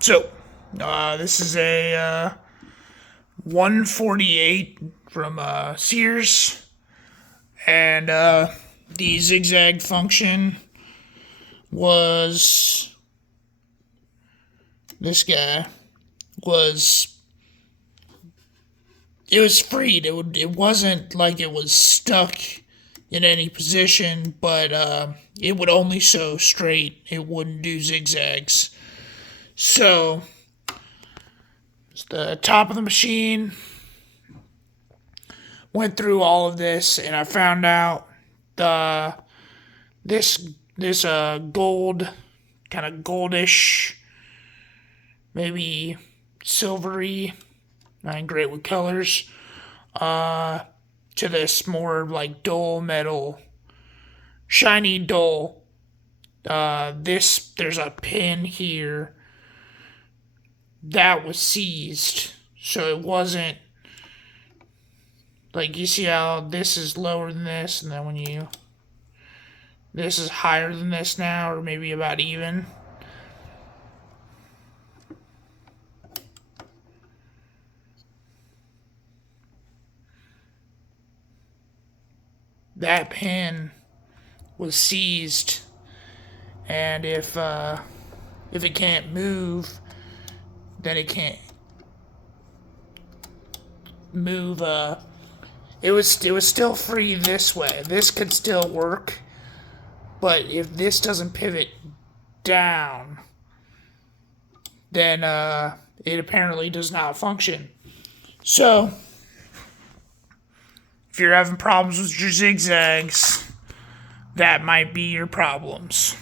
So, this is a 148 from Sears, and the zigzag function was this guy was it was freed. It wasn't like it was stuck in any position, but it would only sew straight. It wouldn't do zigzags. So the top of the machine went through all of this, and I found out the this gold, kind of goldish, maybe silvery. I ain't great with colors. To this more like dull metal, shiny dull. There's a pin here that was seized, so it wasn't like, you see how this is lower than this, and then this is higher than this now, or maybe about even. That pin was seized, and if it can't move, then it can't move. It was still free this way. This could still work, but if this doesn't pivot down, then it apparently does not function. So, if you're having problems with your zigzags, that might be your problems.